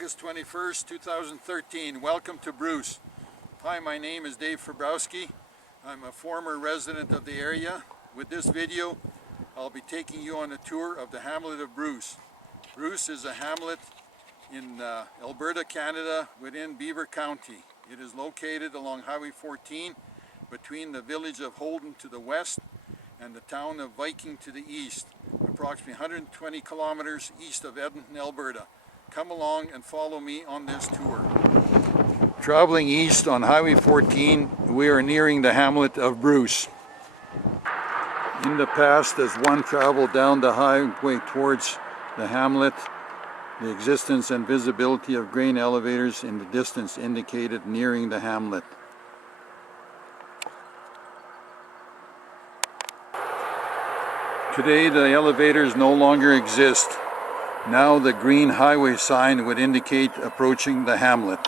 August 21st, 2013. Welcome to Bruce. Hi, my name is Dave Fabrowski. I'm a former resident of the area. With this video, I'll be taking you on a tour of the hamlet of Bruce. Bruce is a hamlet in Alberta, Canada, within Beaver County. It is located along Highway 14 between the village of Holden to the west and the town of Viking to the east, approximately 120 kilometers east of Edmonton, Alberta. Come along and follow me on this tour. Traveling east on Highway 14, we are nearing the hamlet of Bruce. In the past, as one traveled down the highway towards the hamlet, the existence and visibility of grain elevators in the distance indicated nearing the hamlet. Today the elevators no longer exist. Now the green highway sign would indicate approaching the hamlet.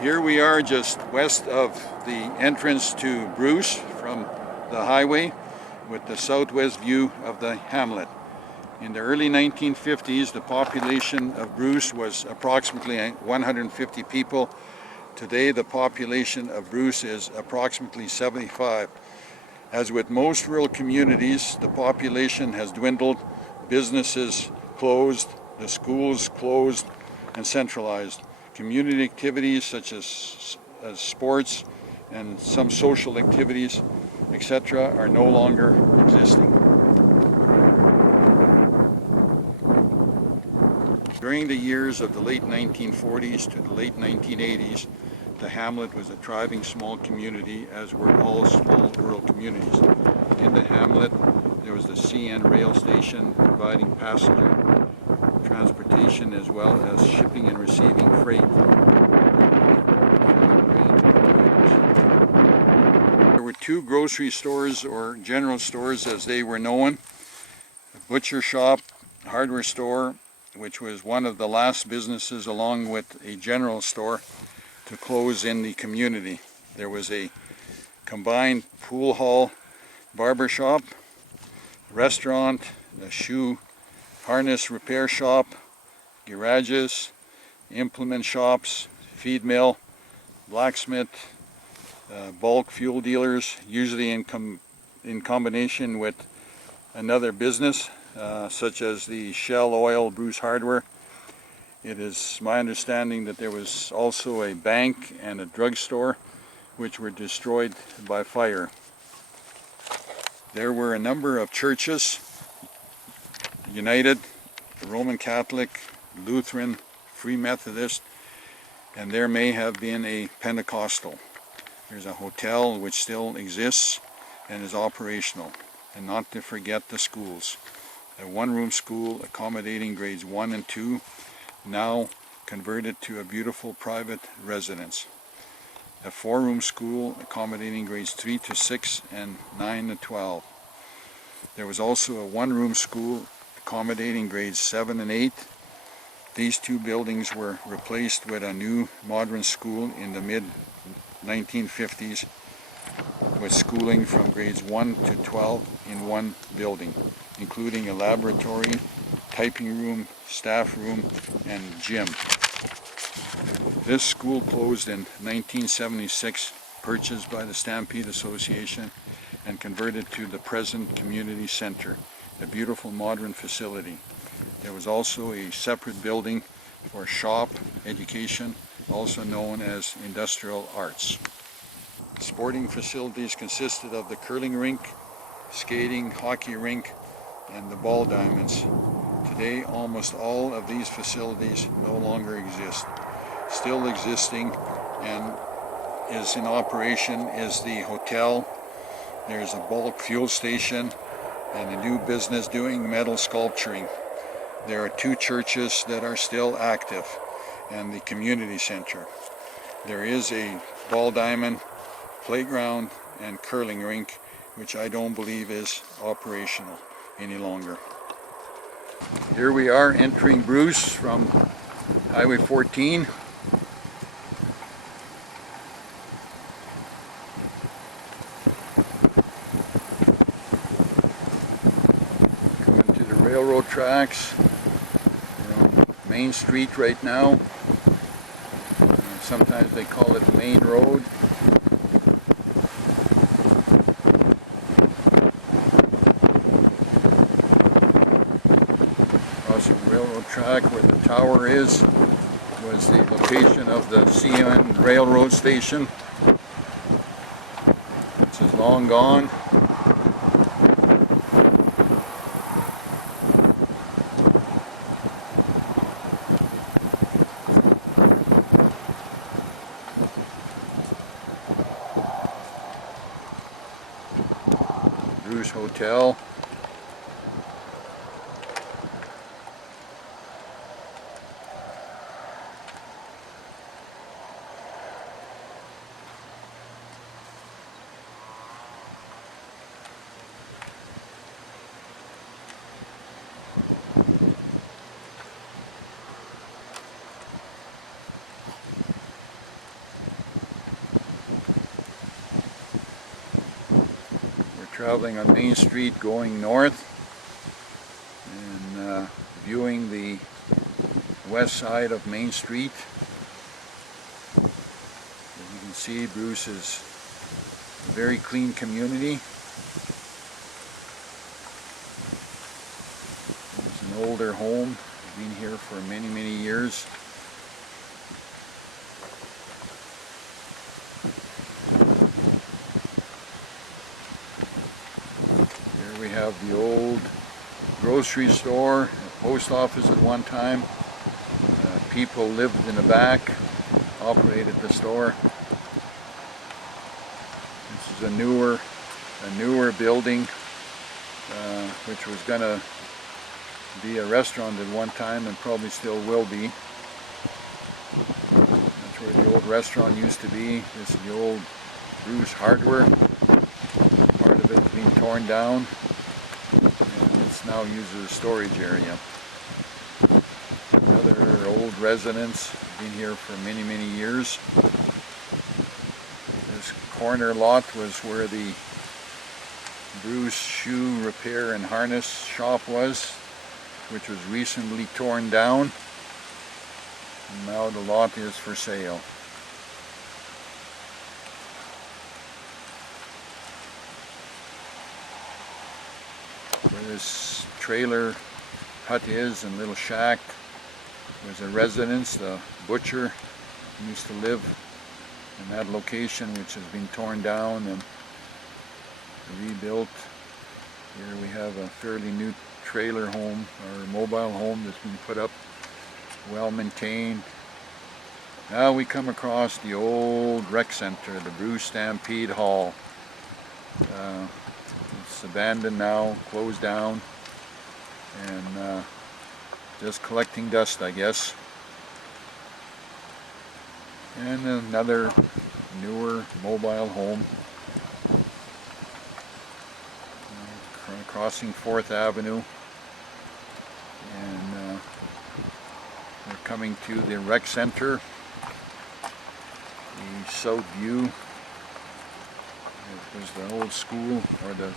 Here we are just west of the entrance to Bruce from the highway with the southwest view of the hamlet. In the early 1950s, the population of Bruce was approximately 150 people. Today, the population of Bruce is approximately 75. As with most rural communities, the population has dwindled, businesses closed, the schools closed and centralized. Community activities such as sports and some social activities, etc., are no longer existing. During the years of the late 1940s to the late 1980s, the hamlet was a thriving small community, as were all small rural communities. In the hamlet, there was the CN rail station providing passenger transportation as well as shipping and receiving freight. There were two grocery stores, or general stores as they were known: a butcher shop, hardware store, which was one of the last businesses along with a general store to close in the community. There was a combined pool hall, barber shop, restaurant, a shoe harness repair shop, garages, implement shops, feed mill, blacksmith, bulk fuel dealers, usually in combination with another business such as the Shell Oil Bruce Hardware. It is my understanding that there was also a bank and a drugstore which were destroyed by fire. There were a number of churches: United, Roman Catholic, Lutheran, Free Methodist, and there may have been a Pentecostal. There's a hotel which still exists and is operational. And not to forget the schools. A one-room school accommodating grades 1 and 2, now converted to a beautiful private residence. A 4-room school accommodating grades 3 to 6 and 9 to 12. There was also a 1-room school accommodating grades 7 and 8. These two buildings were replaced with a new modern school in the mid-1950s, with schooling from grades 1 to 12 in one building, including a laboratory, typing room, staff room, and gym. This school closed in 1976, purchased by the Stampede Association, and converted to the present community center, a beautiful modern facility. There was also a separate building for shop education, also known as industrial arts. Sporting facilities consisted of the curling rink, skating, hockey rink, and the ball diamonds. Today, almost all of these facilities no longer exist. Still existing and is in operation is the hotel. There's a bulk fuel station and a new business doing metal sculpturing. There are two churches that are still active and the community center. There is a ball diamond, playground, and curling rink, which I don't believe is operational any longer. Here we are entering Bruce from Highway 14. railroad tracks. We're on Main Street right now. Sometimes they call it Main Road. Across the railroad track where the tower is was the location of the CN railroad station, which is long gone. Bruce Hotel. Traveling on Main Street going north and viewing the west side of Main Street. As you can see, Bruce is a very clean community. It's an older home, been here for many, many years. We have the old grocery store, post office at one time. People lived in the back, operated the store. This is a newer building, which was going to be a restaurant at one time and probably still will be. That's where the old restaurant used to be. This is the old Bruce Hardware. Part of it's been torn down. It's now used as a storage area. Another old residence, been here for many, many years. This corner lot was where the Bruce Shoe Repair and Harness shop was, which was recently torn down. And now the lot is for sale. Where this trailer hut is and little shack was a residence. The butcher used to live in that location, which has been torn down and rebuilt. Here we have a fairly new trailer home or mobile home that's been put up, well maintained. Now we come across the old rec center, the Bruce Stampede Hall. It's abandoned now, closed down, and just collecting dust, I guess. And another newer mobile home. Crossing 4th Avenue. And we're coming to the rec center, the South View. It was the old school, or the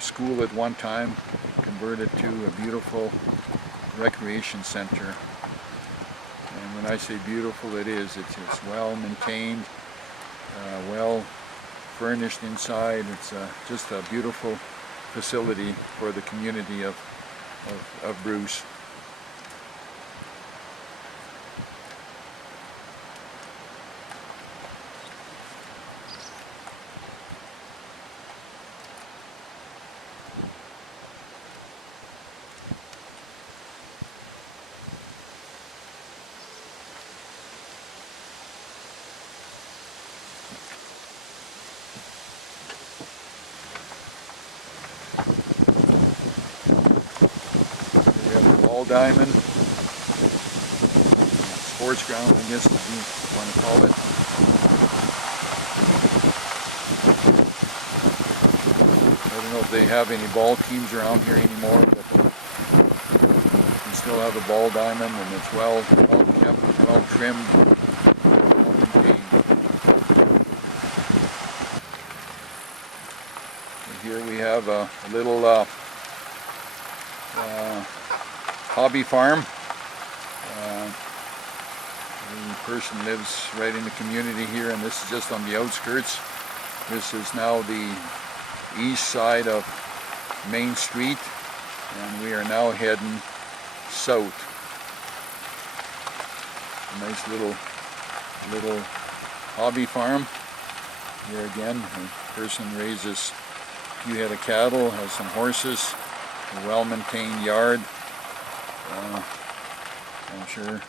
school at one time, converted to a beautiful recreation center. And when I say beautiful, it is. It's well maintained, well furnished inside. It's just a beautiful facility for the community of Bruce. Diamond, sports ground, I guess if you want to call it. I don't know if they have any ball teams around here anymore, but you still have a ball diamond, and it's well kept, well trimmed, well maintained. And here we have a little hobby farm. The person lives right in the community here, and this is just on the outskirts. This is now the east side of Main Street, and we are now heading south. A nice little hobby farm. Here again, a person raises a few head of cattle, has some horses, a well-maintained yard. I'm sure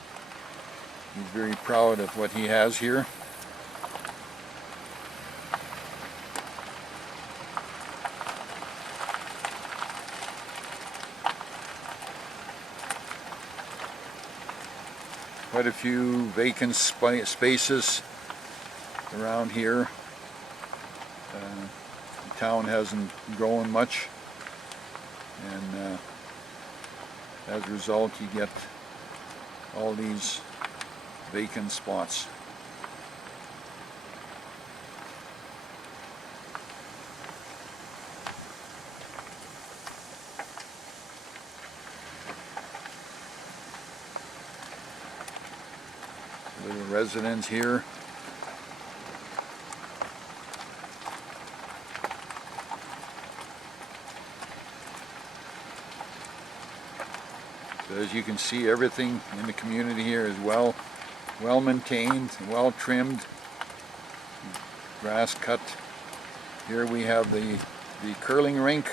he's very proud of what he has here. Quite a few vacant spaces around here. The town hasn't grown much, and as a result you get all these vacant spots. Little residence here. So as you can see, everything in the community here is well maintained, well trimmed, grass cut. Here we have the curling rink.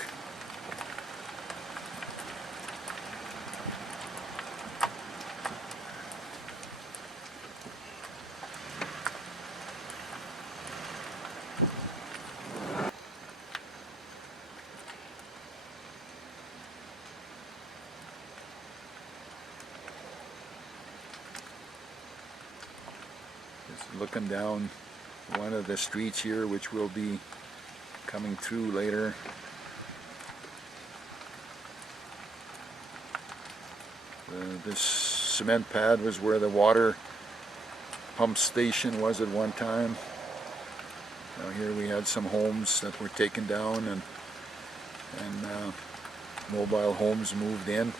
Just looking down one of the streets here, which we'll be coming through later. This cement pad was where the water pump station was at one time. Now here we had some homes that were taken down, and mobile homes moved in.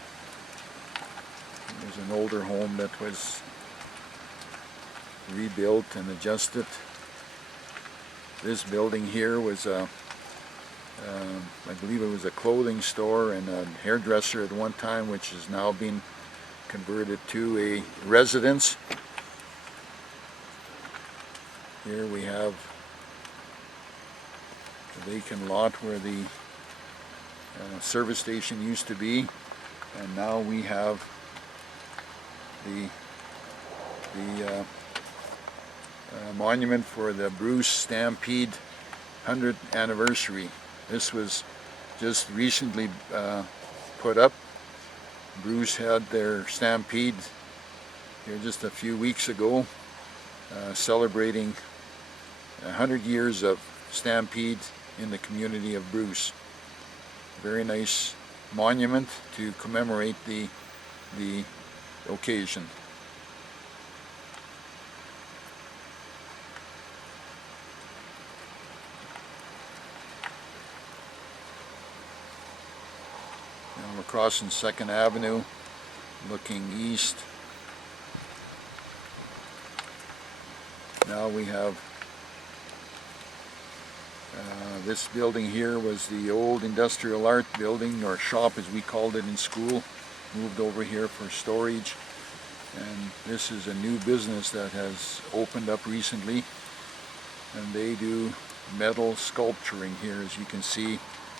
There's an older home that was rebuilt and adjusted. This building here was I believe it was a clothing store and a hairdresser at one time, which has now been converted to a residence. Here we have the vacant lot where the service station used to be, and now we have the monument for the Bruce Stampede 100th anniversary. This was just recently put up. Bruce had their stampede here just a few weeks ago, celebrating 100 years of stampede in the community of Bruce. Very nice monument to commemorate the occasion. Now we're crossing 2nd Avenue, looking east. Now we have this building here was the old industrial art building, or shop as we called it in school. Moved over here for storage, and this is a new business that has opened up recently, and they do metal sculpturing here. As you can see,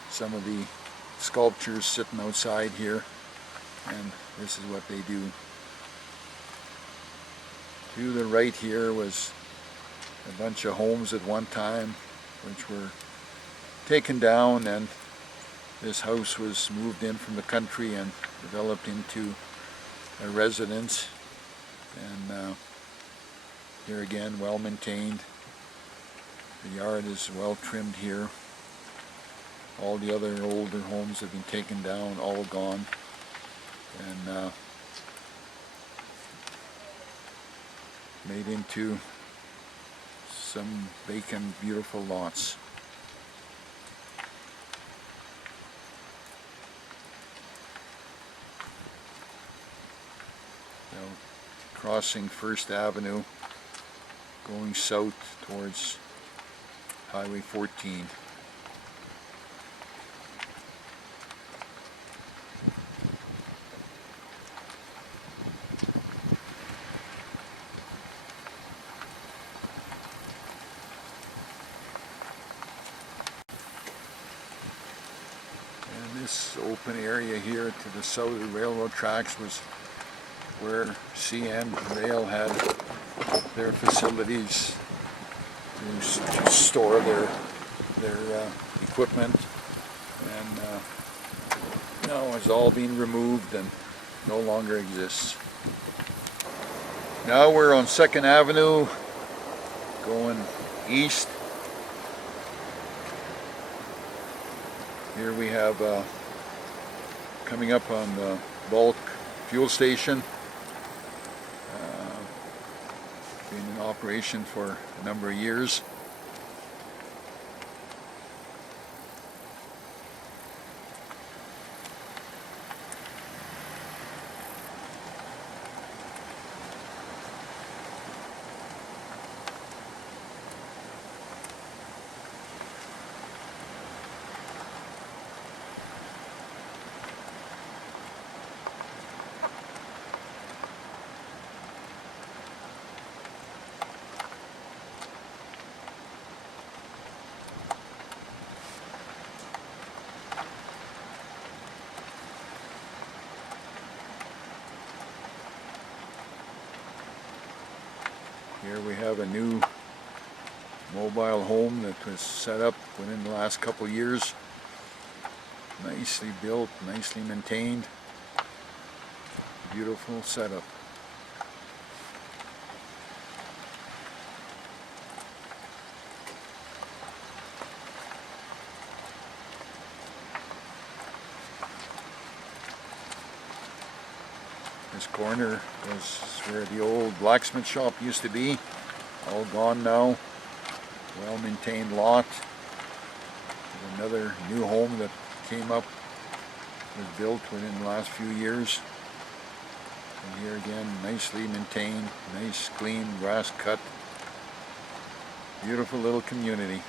some of the sculptures sitting outside here, and this is what they do. To the right here was a bunch of homes at one time which were taken down, and this house was moved in from the country and developed into a residence. And here again, well maintained. The yard is well trimmed here. All the other older homes have been taken down, all gone, and made into some vacant, beautiful lots. crossing First Avenue, going south towards Highway 14. And this open area here to the south of the railroad tracks was where CN Rail had their facilities to store their equipment, and now it's all been removed and no longer exists. Now we're on 2nd Avenue going east. Here we have coming up on the bulk fuel station. Been in operation for a number of years. Here we have a new mobile home that was set up within the last couple of years. Nicely built, nicely maintained. Beautiful setup. This corner was where the old blacksmith shop used to be. All gone now. Well maintained lot. Another new home that came up, was built within the last few years. And here again, nicely maintained, nice clean grass cut. Beautiful little community.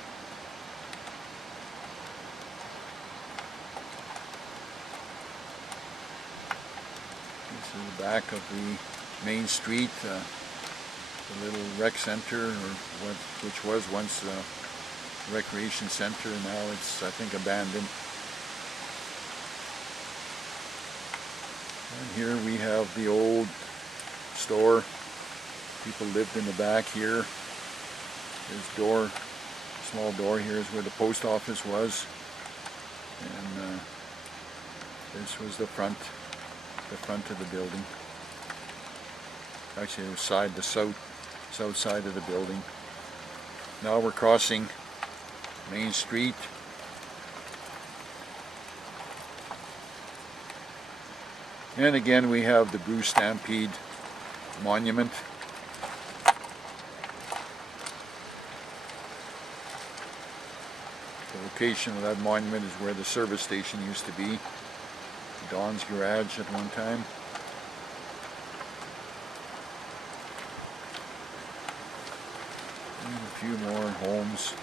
This is the back of the main street, the little rec center, or which was once a recreation center. Now it's, I think, abandoned. And here we have the old store. People lived in the back here. This door, small door here, is where the post office was, and this was the front of the building. Actually, it was the south side of the building. Now we're crossing Main Street. And again, we have the Bruce Stampede Monument. The location of that monument is where the service station used to be. Don's Garage at one time. And a few more homes.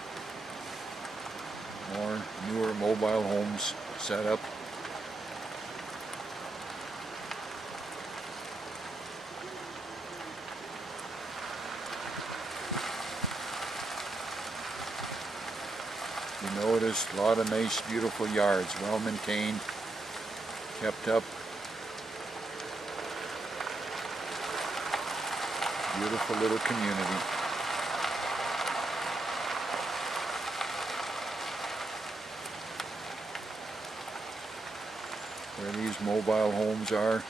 More newer mobile homes set up. You notice a lot of nice, beautiful yards, well maintained, kept up. Beautiful little community. Where these mobile homes are,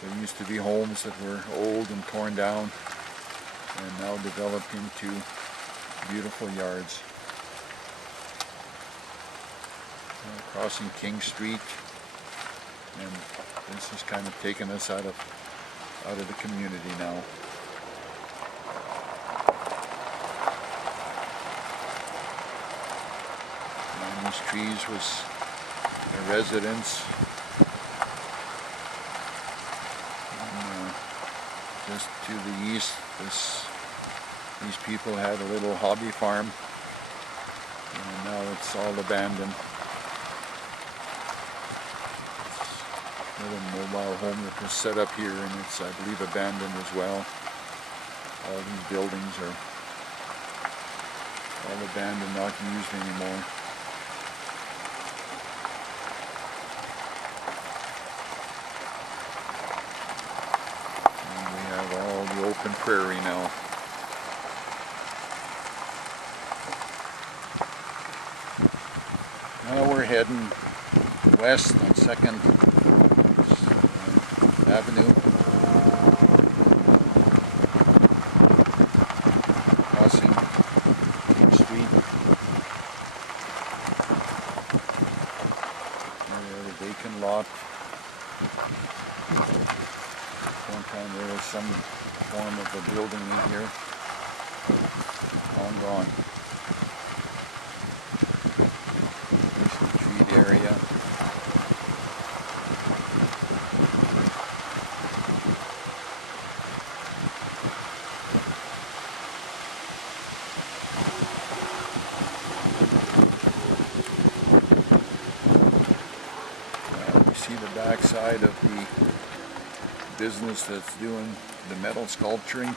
there used to be homes that were old and torn down and now developed into beautiful yards. Crossing King Street, and this has kind of taken us out of the community now. Behind these trees was a residence. And, just to the east, these people had a little hobby farm, and now it's all abandoned. It's a little mobile home that was set up here, and it's, I believe, abandoned as well. All these buildings are all abandoned, not used anymore. And we have all the open prairie now. Now we're heading west on 2nd Avenue. Crossing the street. There, the vacant lot. One time there was some form of a building in here. Long gone. There's the treed area. See the back side of the business that's doing the metal sculpturing.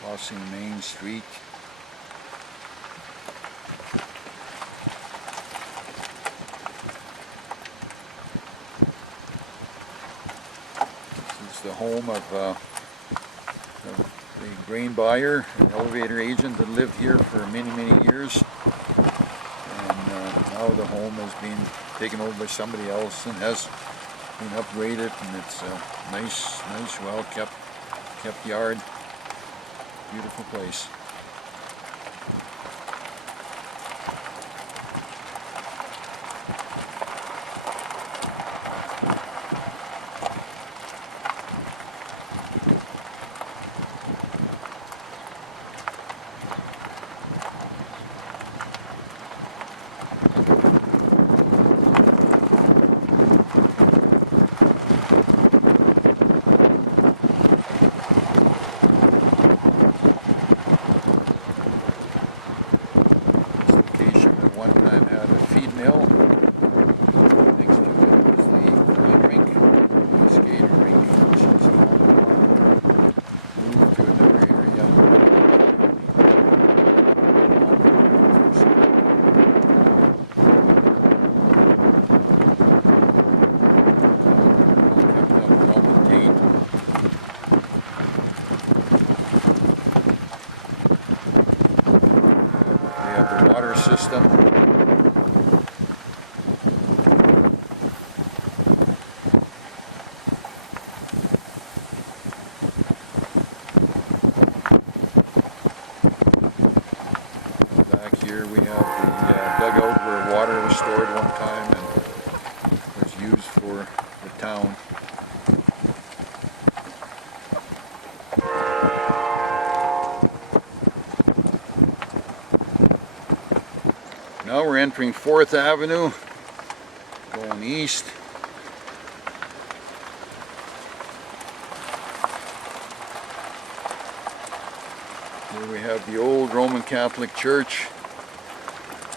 Crossing Main Street. The home of the grain buyer, an elevator agent that lived here for many years, and now the home has been taken over by somebody else and has been upgraded, and it's a nice, well kept yard. Beautiful place. One time had a feed mill. Next to it was the green rink, the skating rink, which is now moved to another area. Kept up, well maintained. We have the water system. Here we have the dugout where water was stored one time and was used for the town. Now we're entering 4th Avenue, going east. Here we have the old Roman Catholic Church,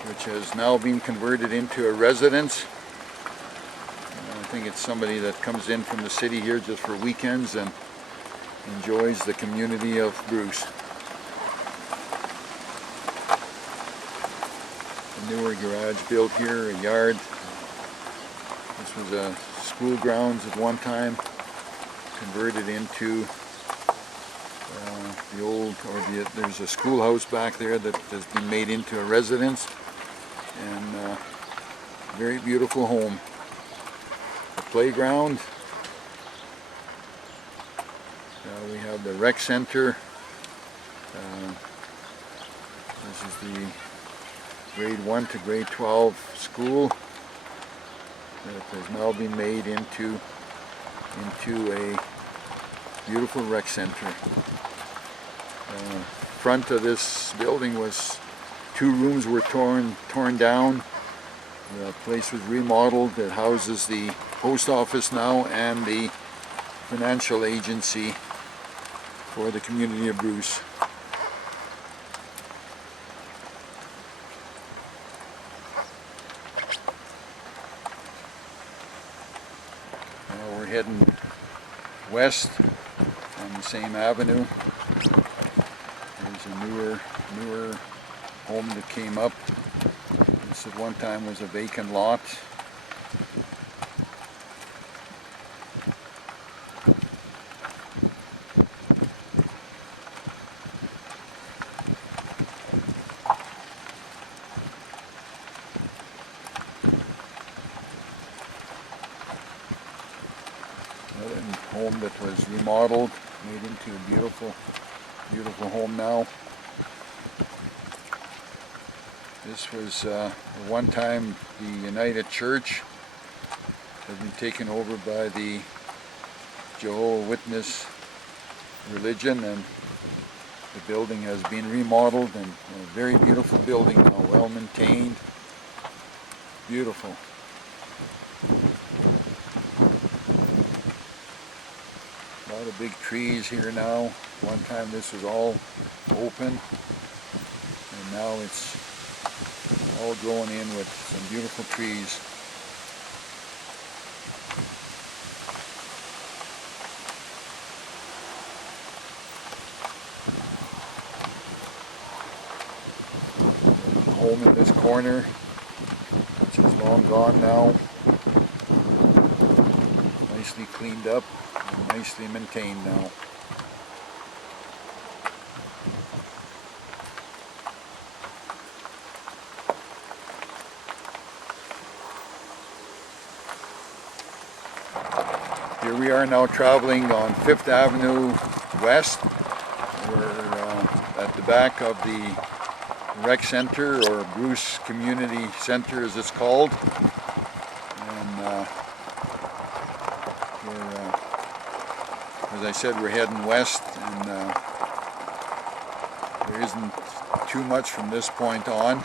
which has now been converted into a residence. I think it's somebody that comes in from the city here just for weekends and enjoys the community of Bruce. A newer garage built here, a yard. This was a school grounds at one time, converted into there's a schoolhouse back there that has been made into a residence, and very beautiful home. A playground. We have the rec center. This is the grade 1 to grade 12 school that has now been made into a Beautiful rec center. Front of this building was 2 rooms were torn down. The place was remodeled. It houses the post office now and the financial agency for the community of Bruce. Now we're heading west on the same avenue. There's a newer home that came up. This at one time was a vacant lot. Another home that was remodeled, made into a beautiful home now. This was at one time the United Church. Has been taken over by the Jehovah's Witness religion, and the building has been remodeled, and a very beautiful building now, well maintained, beautiful. A lot of big trees here now. One time this was all open, and now it's all growing in with some beautiful trees. Home in this corner, which is long gone now. Nicely cleaned up and nicely maintained now. Here we are now traveling on 5th Avenue West. We're at the back of the rec center, or Bruce Community Center as it's called. And as I said, we're heading west, and there isn't too much from this point on.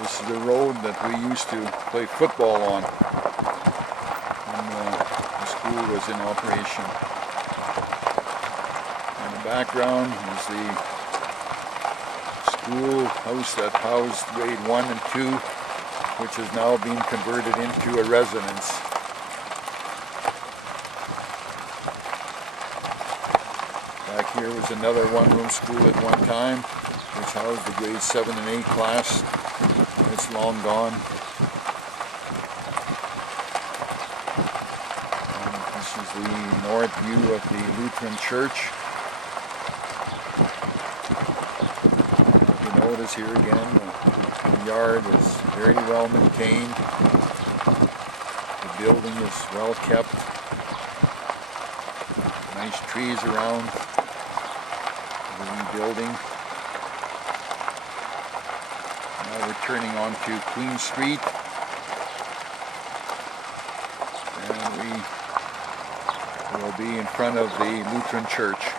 This is the road that we used to play football on when the school was in operation. In the background is the schoolhouse that housed grade 1 and 2, which has now been converted into a residence. Back here was another one-room school at one time, which housed the grade 7 and 8 class. It's long gone. And this is the north view of the Lutheran Church. You notice here again, the yard is very well maintained. The building is well kept. Nice trees around the new building. Now we're turning onto Queen Street, and we will be in front of the Lutheran Church.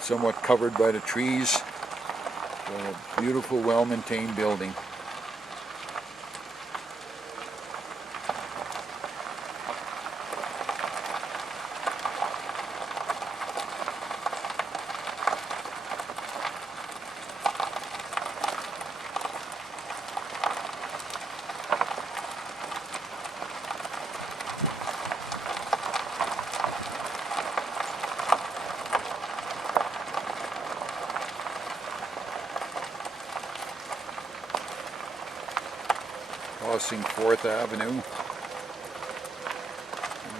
Somewhat covered by the trees, a beautiful, well-maintained building. Crossing 4th Avenue.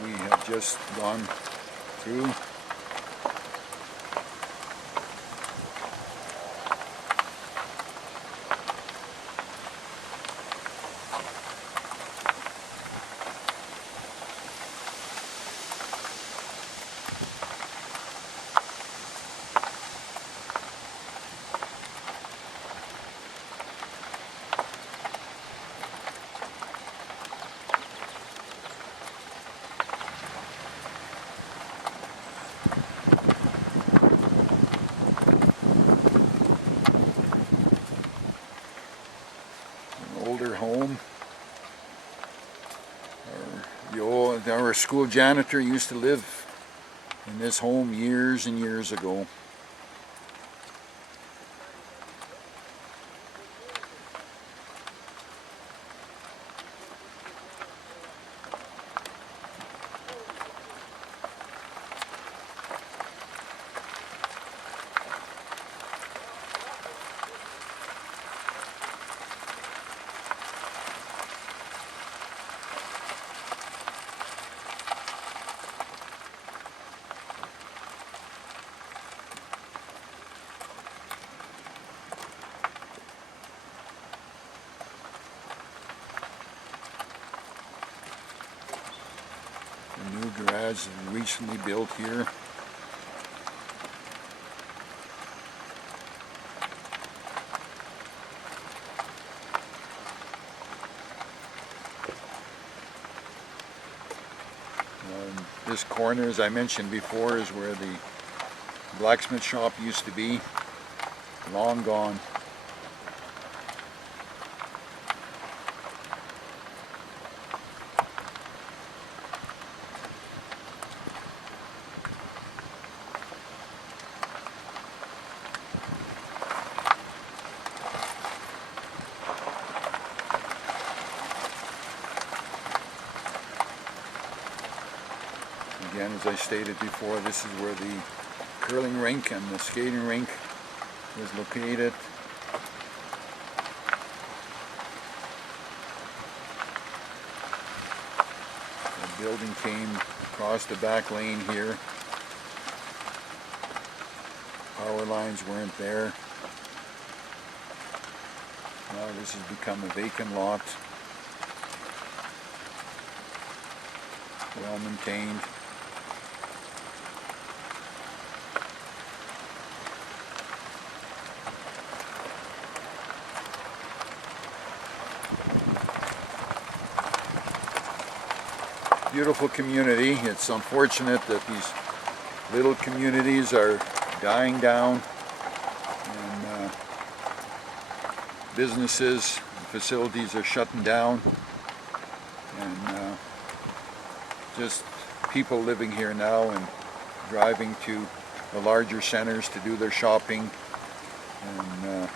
We have just gone through. older home. Our school janitor used to live in this home years and years ago. A new garage is recently built here. This corner, as I mentioned before, is where the blacksmith shop used to be. Long gone. Again, as I stated before, this is where the curling rink and the skating rink was located. The building came across the back lane here. Power lines weren't there. Now this has become a vacant lot. Well maintained. Beautiful community. It's unfortunate that these little communities are dying down, and businesses, facilities are shutting down, and just people living here now and driving to the larger centers to do their shopping and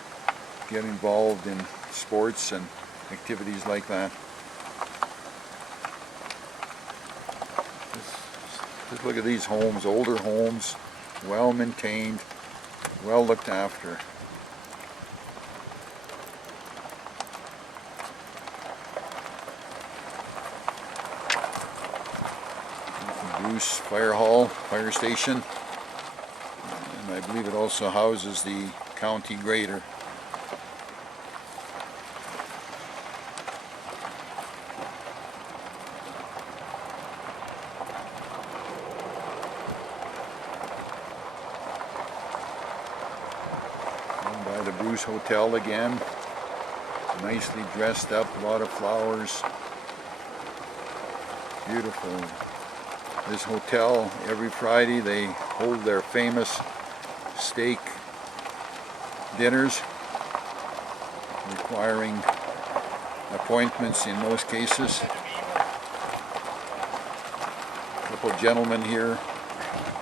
get involved in sports and activities like that. Just look at these homes, older homes, well maintained, well looked after. Bruce Fire Hall, fire station, and I believe it also houses the county grader. By the Bruce Hotel again, nicely dressed up, a lot of flowers, beautiful. This hotel, every Friday they hold their famous steak dinners, requiring appointments in most cases. A couple of gentlemen here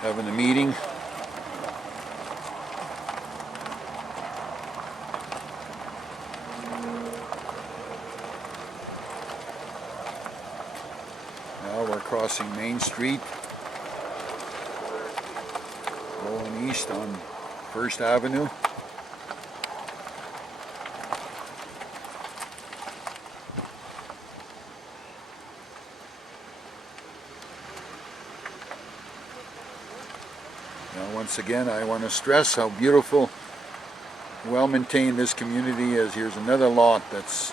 having a meeting. Now we're crossing Main Street, going east on 1st Avenue. Now once again I want to stress how beautiful, well maintained this community is. Here's another lot that's,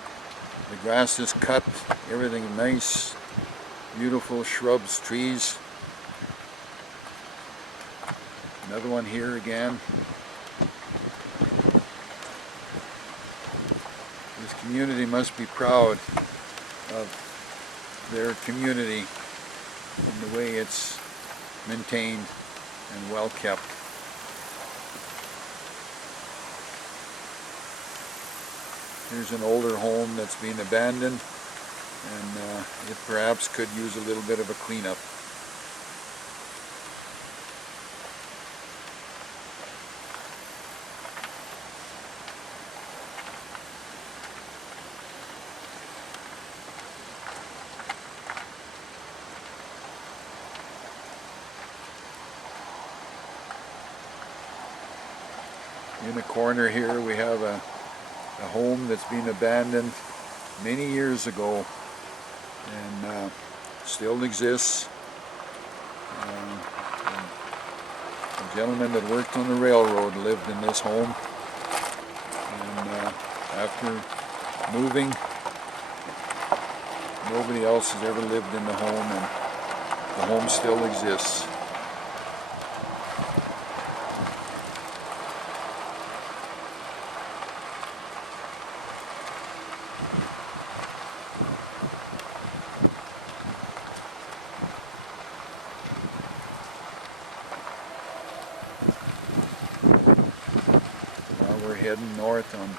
the grass is cut, everything nice. Beautiful shrubs, trees. Another one here again. This community must be proud of their community and the way it's maintained and well kept. Here's an older home that's been abandoned, and it perhaps could use a little bit of a cleanup. In the corner here we have a home that's been abandoned many years ago, and still exists. A gentleman that worked on the railroad lived in this home, and after moving, nobody else has ever lived in the home, and the home still exists. We're heading north on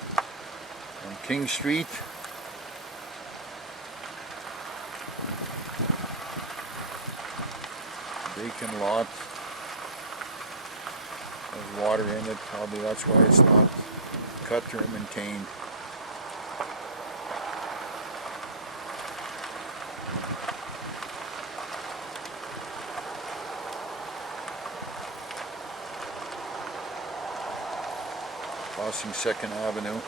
King Street. Vacant lot. There's water in it, probably that's why it's not cut or maintained. Crossing 2nd Avenue.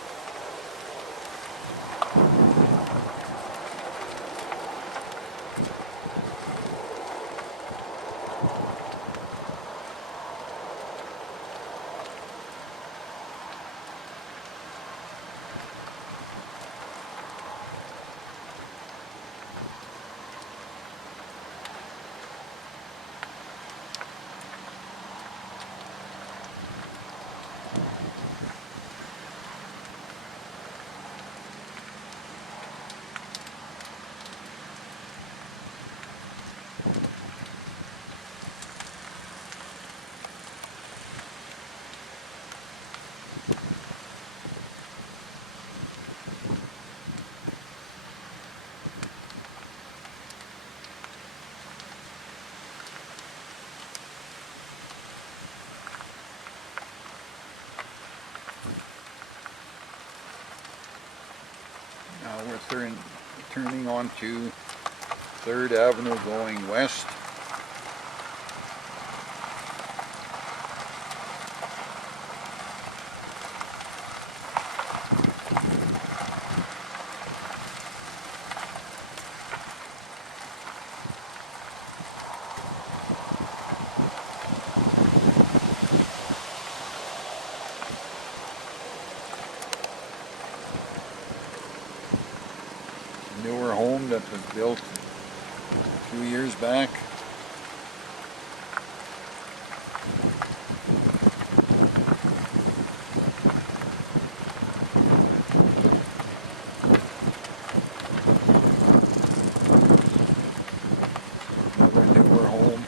Now we're turning onto 3rd Avenue going west. Newer home that was built a few years back. Another newer home.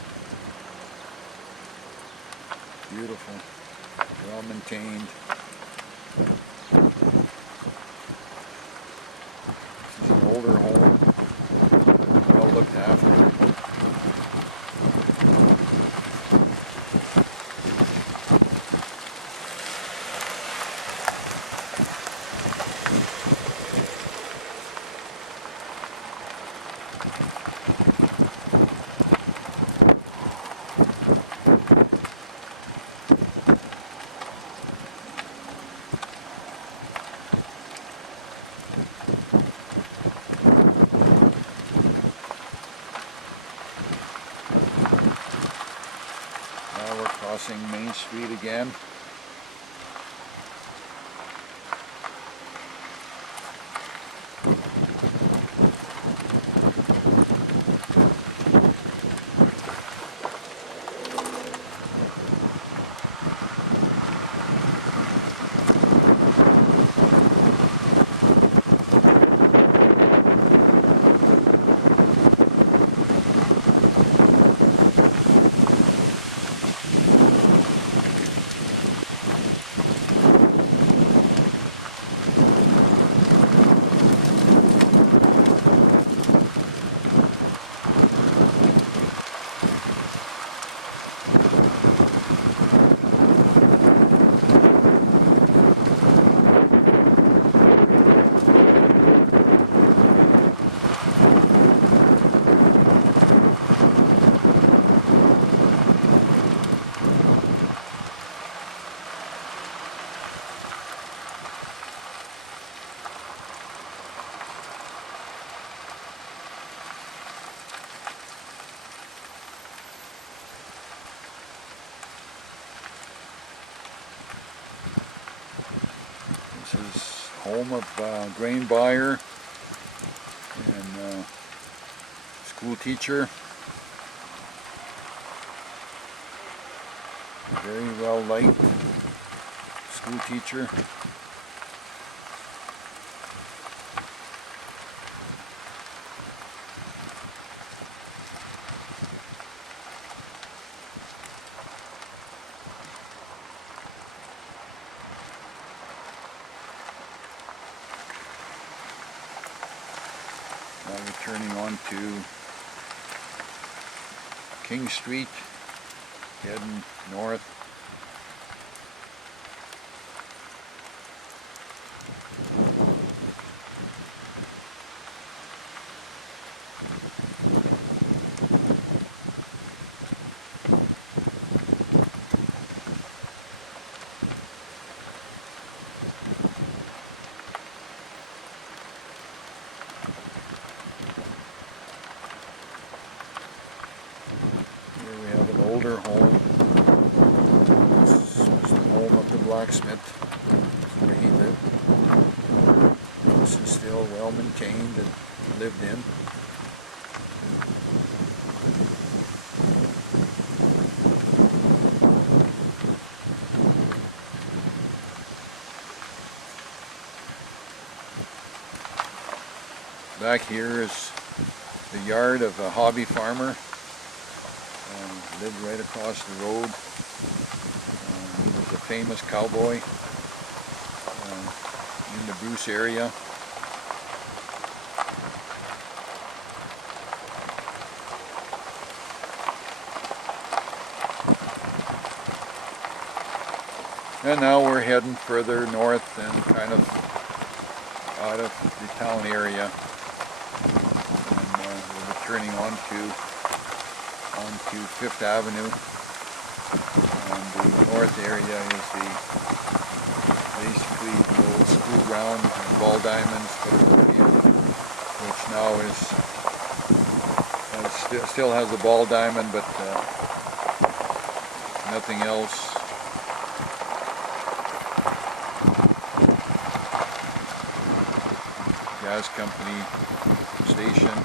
Beautiful, well maintained. Older home, well looked after. Now we're crossing Main Street again. home of grain buyer and school teacher. Very well liked school teacher. Now we're turning on to King Street, heading north. Older home. This was the home of the blacksmith. This is where he lived. This is still well maintained and lived in. Back here is the yard of a hobby farmer. Lived right across the road. He was a famous cowboy in the Bruce area. And now we're heading further north and kind of out of the town area. And we'll be turning onto Fifth Avenue, and the north area is basically the old school ground and Ball Diamonds football field, which now still has a ball diamond, but nothing else. Gas company station,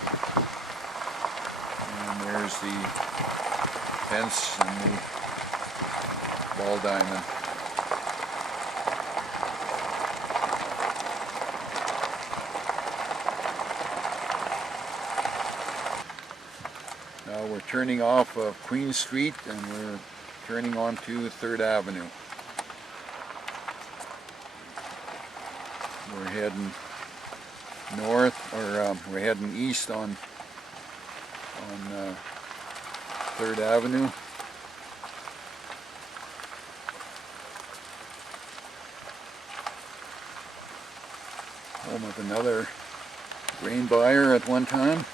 and there's the fence and the ball diamond. Now we're turning off of Queen Street and we're turning onto 3rd Avenue. We're heading north, or we're heading east on 3rd Avenue. Home of another grain buyer at one time.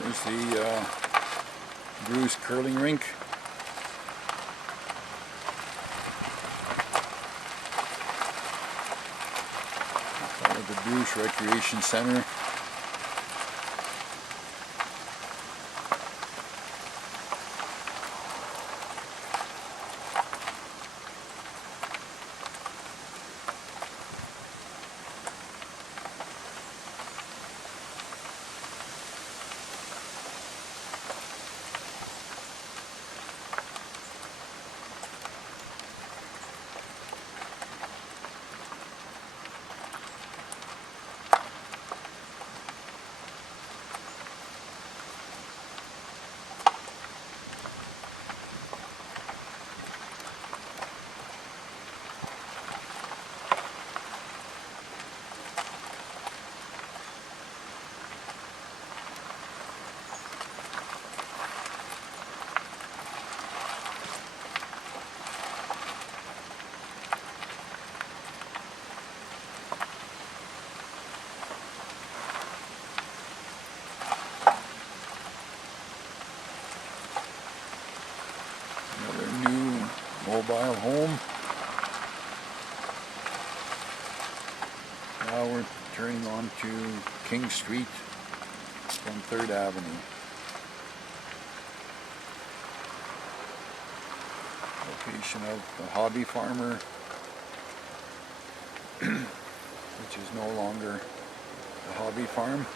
There's the Bruce curling rink. Part of the Bruce Recreation Center. our home. Now we're turning on to King Street from 3rd Avenue. Location of the hobby farmer, which is no longer the hobby farm.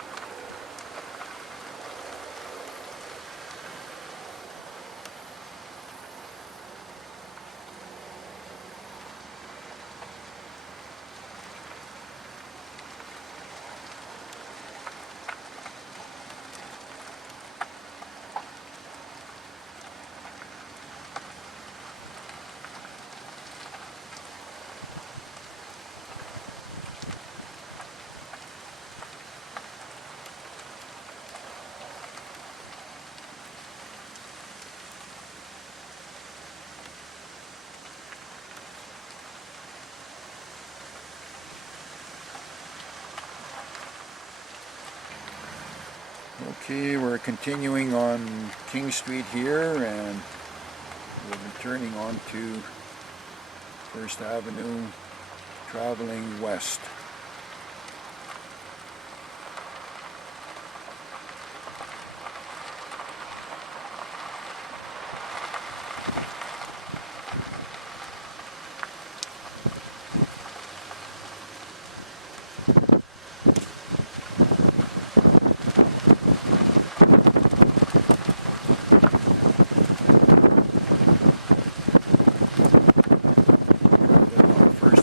Okay, we're continuing on King Street here, and we'll be turning on to 1st Avenue, traveling west.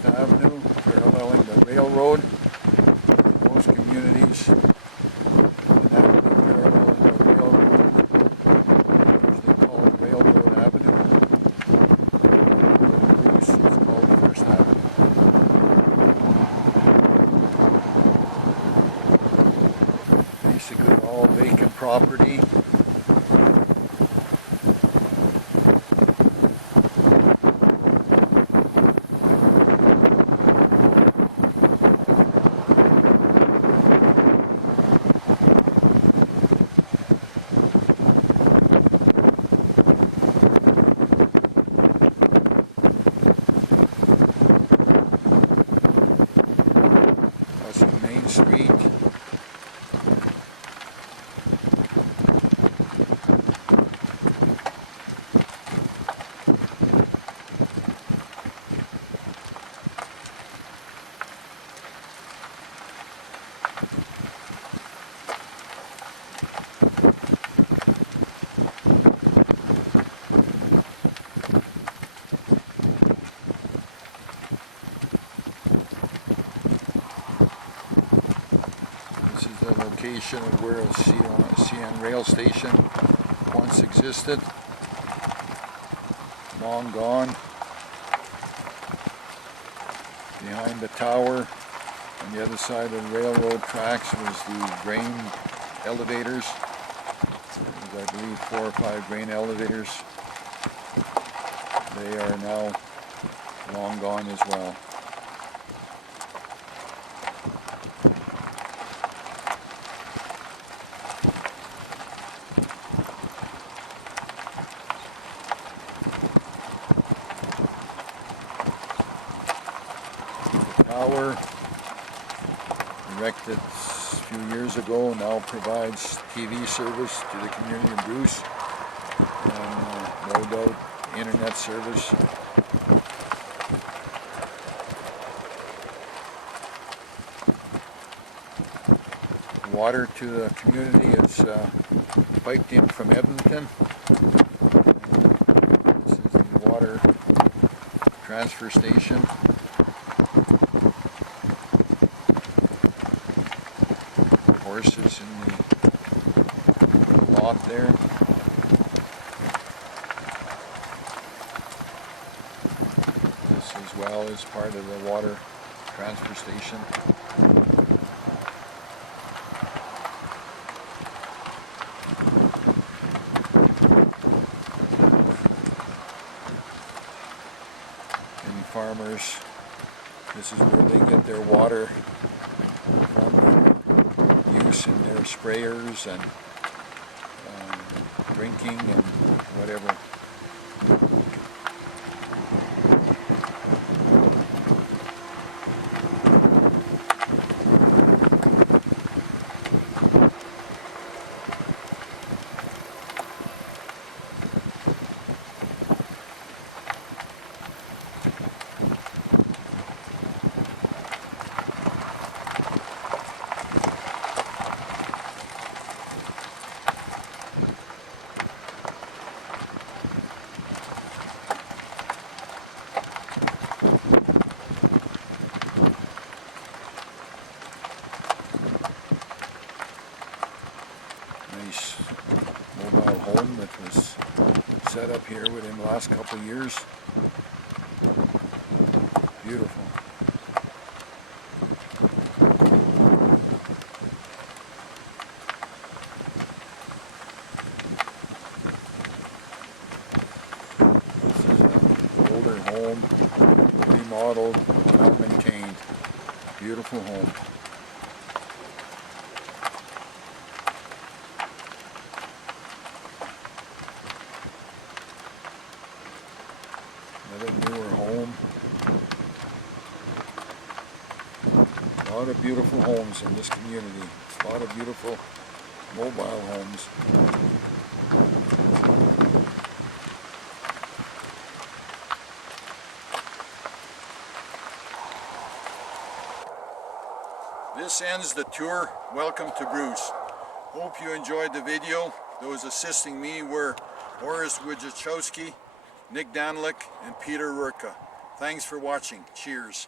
Avenue, paralleling the railroad in most communities, and that would be paralleling the railroad, usually called Railroad Avenue. Bruce is called 1st Avenue. Basically all vacant property. Main Street. The location of where a CN rail station once existed, long gone. Behind the tower on the other side of the railroad tracks was the grain elevators. There's, I believe, 4 or 5 grain elevators. They are now long gone as well. Tower, erected a few years ago, now provides TV service to the community of Bruce, and no doubt internet service. Water to the community is piped in from Edmonton. This is the water transfer station. Horses in the lot there. This as well is part of the water transfer station. And farmers, this is where they get their water from, use in their sprayers and drinking and whatever. nice mobile home that was set up here within the last couple of years. Beautiful. This is an older home, remodeled, well maintained. Beautiful home. Another newer home. A lot of beautiful homes in this community. A lot of beautiful mobile homes. This ends the tour. Welcome to Bruce. Hope you enjoyed the video. Those assisting me were Horace Wojciechowski, Nick Danlick, and Peter Rurka. Thanks for watching. Cheers.